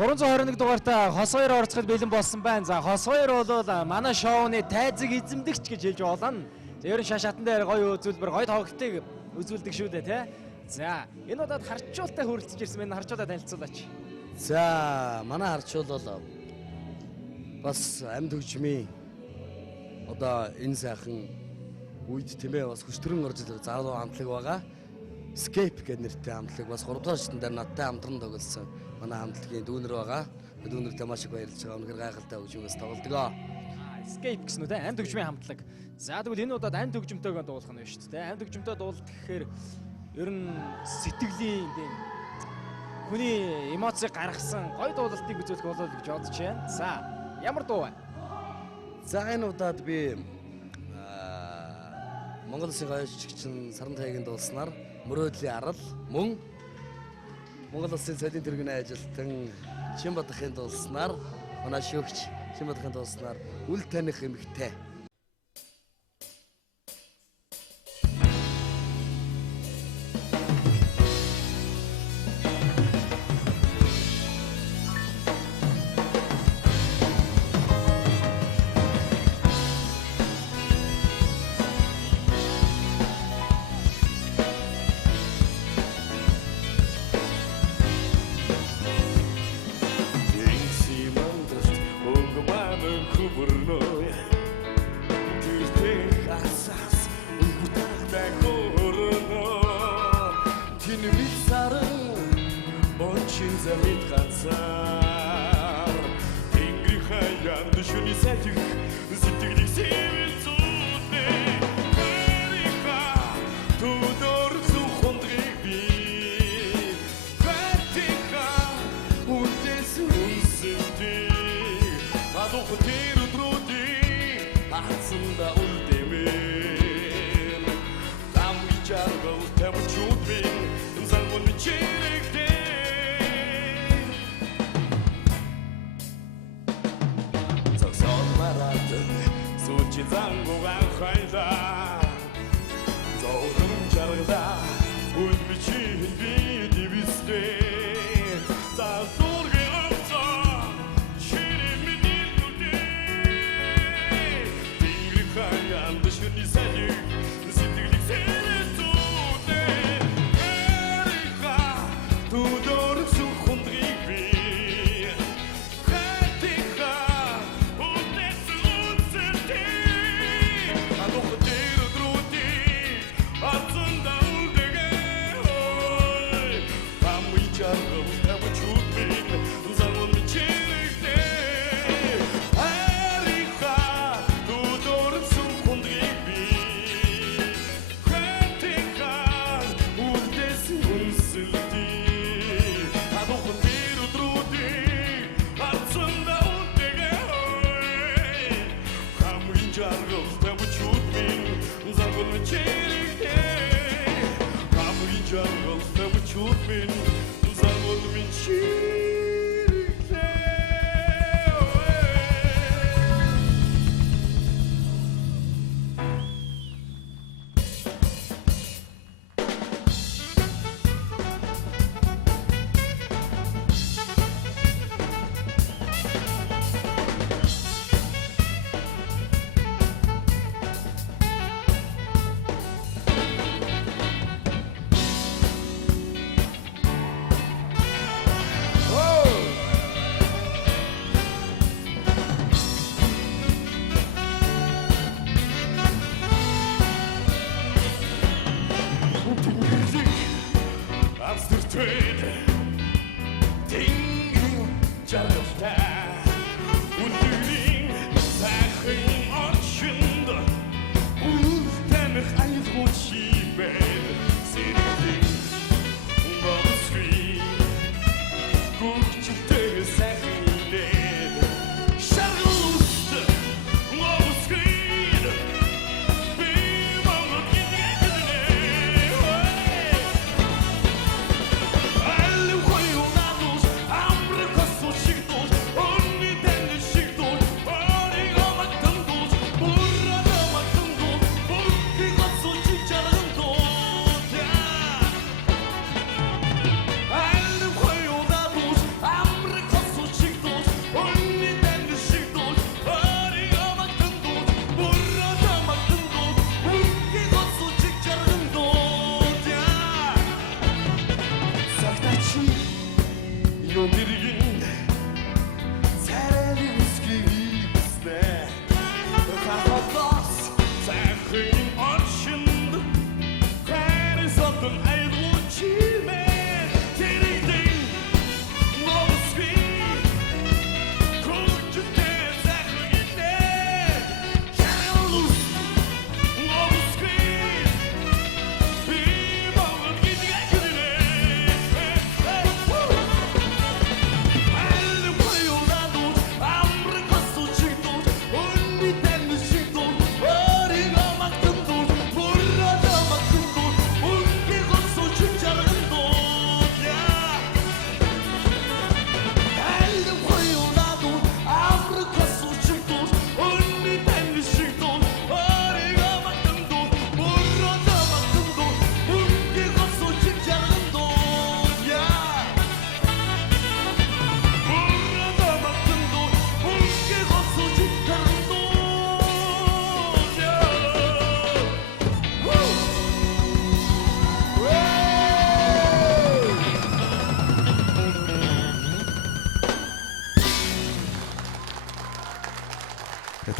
321 дугаартай Хос 2 орцоход бэлэн болсон байна. За Хос 2 бол манай шоуны тайзыг эзэмдэгч гэж хэлж болно. За ерөн шашаатан дээр гоё үзүүлбэр, гоё тоглолтыг үзүүлдэг шүү дээ, тий. За энэ удаад харчуултаа хүрэлцэж ирсэн байна. Харчуултаа танилцуулаач. За манай харчуул бол бас амьд хөгжмийн одоо энэ сайхан үед тэмээ бас хөштөрөн орж ирэх залуу хамтлаг байгаа. Escape гэх нэртэй хамтлаг бас 3 дугаар шатн дээр надтай хамтран тоглосон манай хамтлагийн дүүнер байгаа. Дүүнертэй маш их баярлж байгаа. Үнэхээр гайхалтай хөгжмөөс тоглодог. Escape гэсэн үү те амьд хөгжмийн хамтлаг. За тэгвэл энэ удаад амьд хөгжмөнтэйгээ дуулах нь байна шүү дээ. Амьд хөгжмөнтэй дуулах гэхээр ер нь сэтгэлийн тийм хүний эмоцийг гаргасан гоё дуулалтыг үзүүлэх болов гэж бодож байна. За ямар дуу вэ? За энэ удаад би Монгол Улсын гоё жигчин Саран Таягийн дуулснаар Мөрөөдлийн арал мөн Монгол Улсын соёлын тэргүүний ажилтан Шинбатахын дуулснаар манай шүүгч Шинбатахын дуулснаар үл таних эмэгтэй.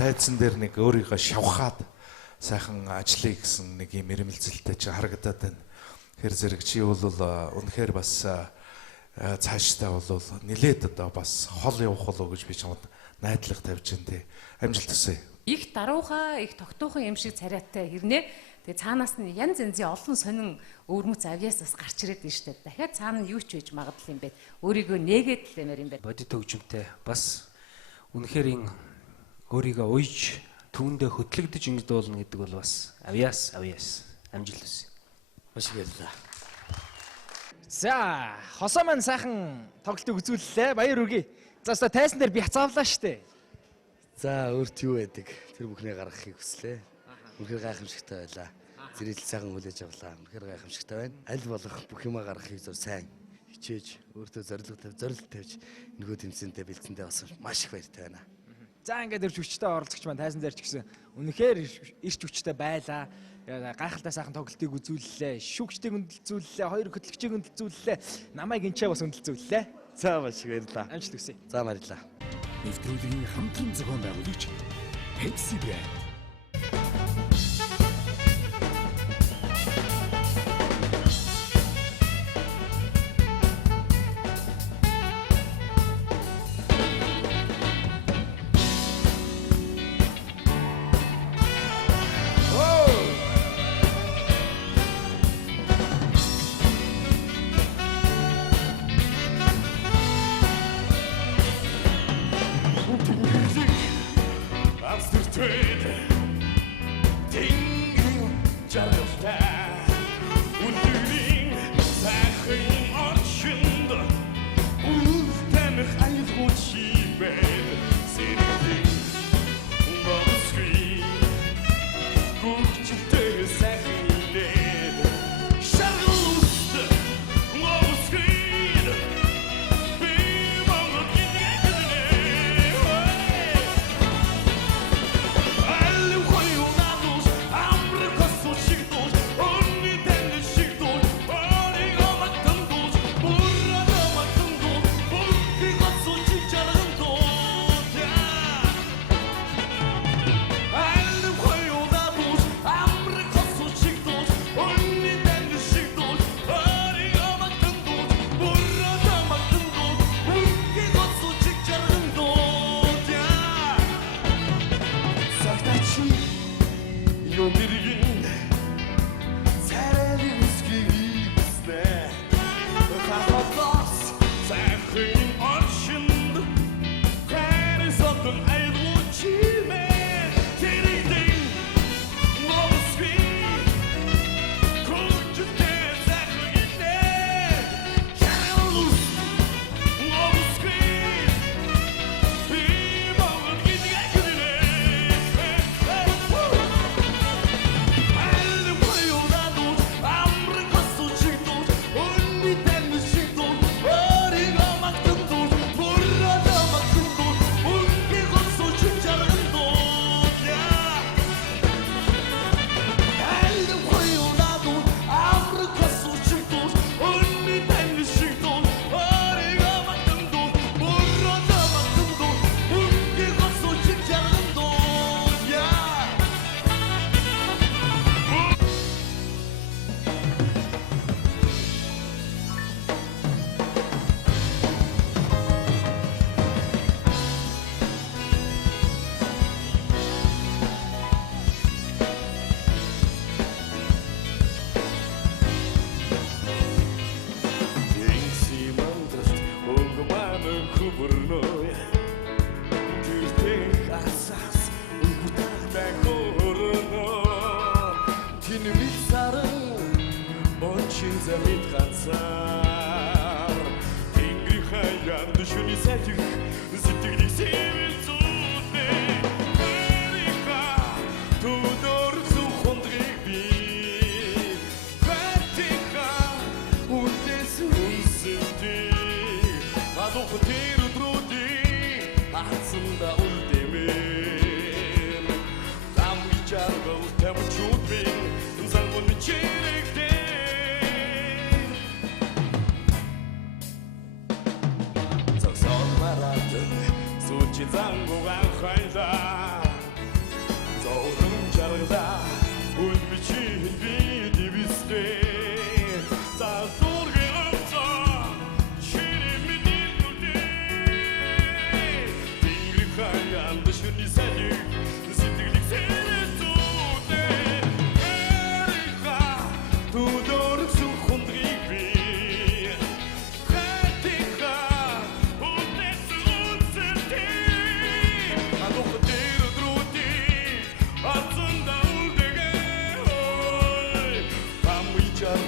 тайзан дээр нэг өөрийгөө шавхаад сайхан ажиллая гэсэн нэг юм ирмэлзэлтэй чи харагдаад байна. Тэр зэрэг чи бол үнэхээр бас цаашдаа бол нилээд одоо бас хол явах болов гэж би чамд найдлага тавьж байна те. Амжилт хүсье. Их даруухай, их тогтуухан юм шиг царайтай хэрнээ. Тэгээ цаанаас нь янз янзын олон сонин өвөрмөц авьяас бас гарч ирээд байна шүү дээ. Дахиад цаана юу ч байж магадлал юм бэ. Өөрийгөө нээгээд л юмэр юм байна. Бодит хөгжимтэй бас үнэхээр өөрийгөө уйж түүндээ хөтлөгдөж ингэж дуулна гэдэг бол бас авьяас амжилт хүсье. Маш их баярлалаа. За, хосоо маань сайхан тоглолтыг үзүүллээ. Баяр хүргэе. За, өстой тайсан дээр би хацаавлаа штэ. За өөрт юу байдаг? Тэр бүхнийг гаргахыг хүслээ. Үнэхээр гайхамшигтай байлаа. Зэрэгэл сайхан хүлээж авлаа. Үнэхээр гайхамшигтай байна. Аль болох бүх юмаа гаргахыг зур сайн хичээж өөртөө зорилт тавьж энэхүү тэмцээндээ бэлдсэндээ бас маш их баяртай байна. За, ингээд ирж хүчтэй оролцогч маань тайсан дээр ч гэсэн үнэхээр ирч хүчтэй байлаа. Гайхалтай сайхан тоглолтыг үзүүллээ. Шүүгчдийг өндөлцүүллээ, хоёр хөтлөгчийг өндөлцүүллээ. Намайг энчээ бас өндөлцүүллээ. За маш их баярлалаа. Амжилт хүсье. За баярлалаа. Нэвтрүүлгийн хамтран зохион байгуулагч Pepsi Brand.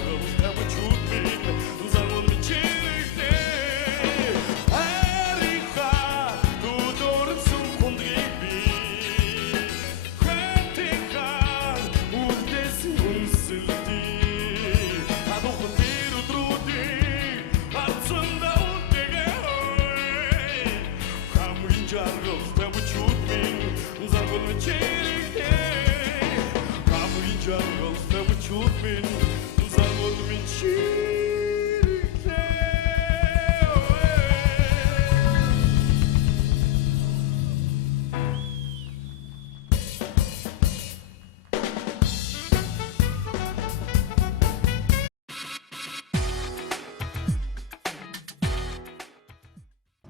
жаргал тавчууд минь загвал минь чирэгтэй ариха дудор сүнхүндгийг би хэтиха үлдэс үнсэлдий адуухан тэр өдрүүдийг харцанда үтэгээ хамгийн жаргал тавчууд минь загвал минь чирэгтэй хамгийн жаргал тавчууд минь загвал минь чирэгтэй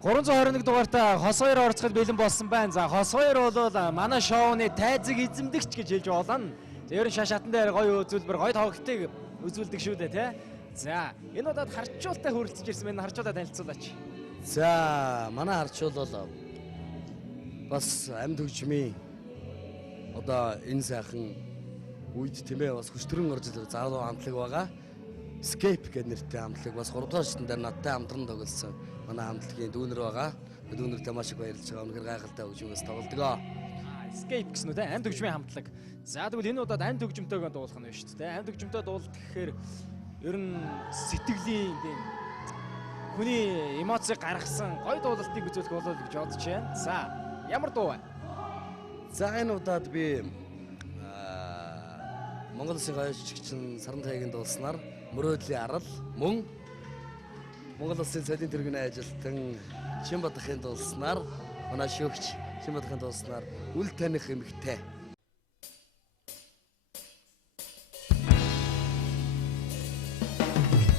...321 дугаартай Хос 2 орцоход бэлэн болсон байна. За Хос 2 бол манай шоуны тайзыг эзэмдэгч гэж хэлж болно. За ерөн шаш хатан дээр гоё үзүүлбэр, гоё тоглолтыг үзүүлдэг шүү дээ, тий. За энэ удаад харчуултай хүрэлцэж ирсэн байна. Харчуулаа танилцуулаач. За манай харчуул бол бас амьд хөгжмийн одоо энэ сайхан үед тэмээ бас хөштөрөн орж ирэх залуу хамтлаг байгаа. Escape гэх нэртэй хамтлаг бас 3 дугаар шатн дээр надтай хамтран тоглосон манай хамтлагийн дүүнер байгаа. Дүүнертэй маш их баярлж байгаа. Үнэхээр гайхалтай хөгжмөөс тоглодгоо. Escape гэсэн үү, амьд хөгжмийн хамтлаг. За тэгвэл энэ удаад амьд хөгжмөнтэйгээ дуулах нь байна шүү дээ. Амьд хөгжмөнтэй дуулах гэхээр ер нь сэтгэлийн тийм хүний эмоцийг гаргасан гоё дуулалтыг үзүүлэх болов гэж бодож байна. За ямар дуу вэ? За энэ удаад би Монгол Улсын гоё жигчин Саран Таягийн дуулснаар Мөрөөдлийн арал мөн Монгол Улсын соёлын тэргүүний ажилтан Шинбадахын дуулснаар манай шүүгч Шинбадахын дуулснаар Үл таних эмэгтэй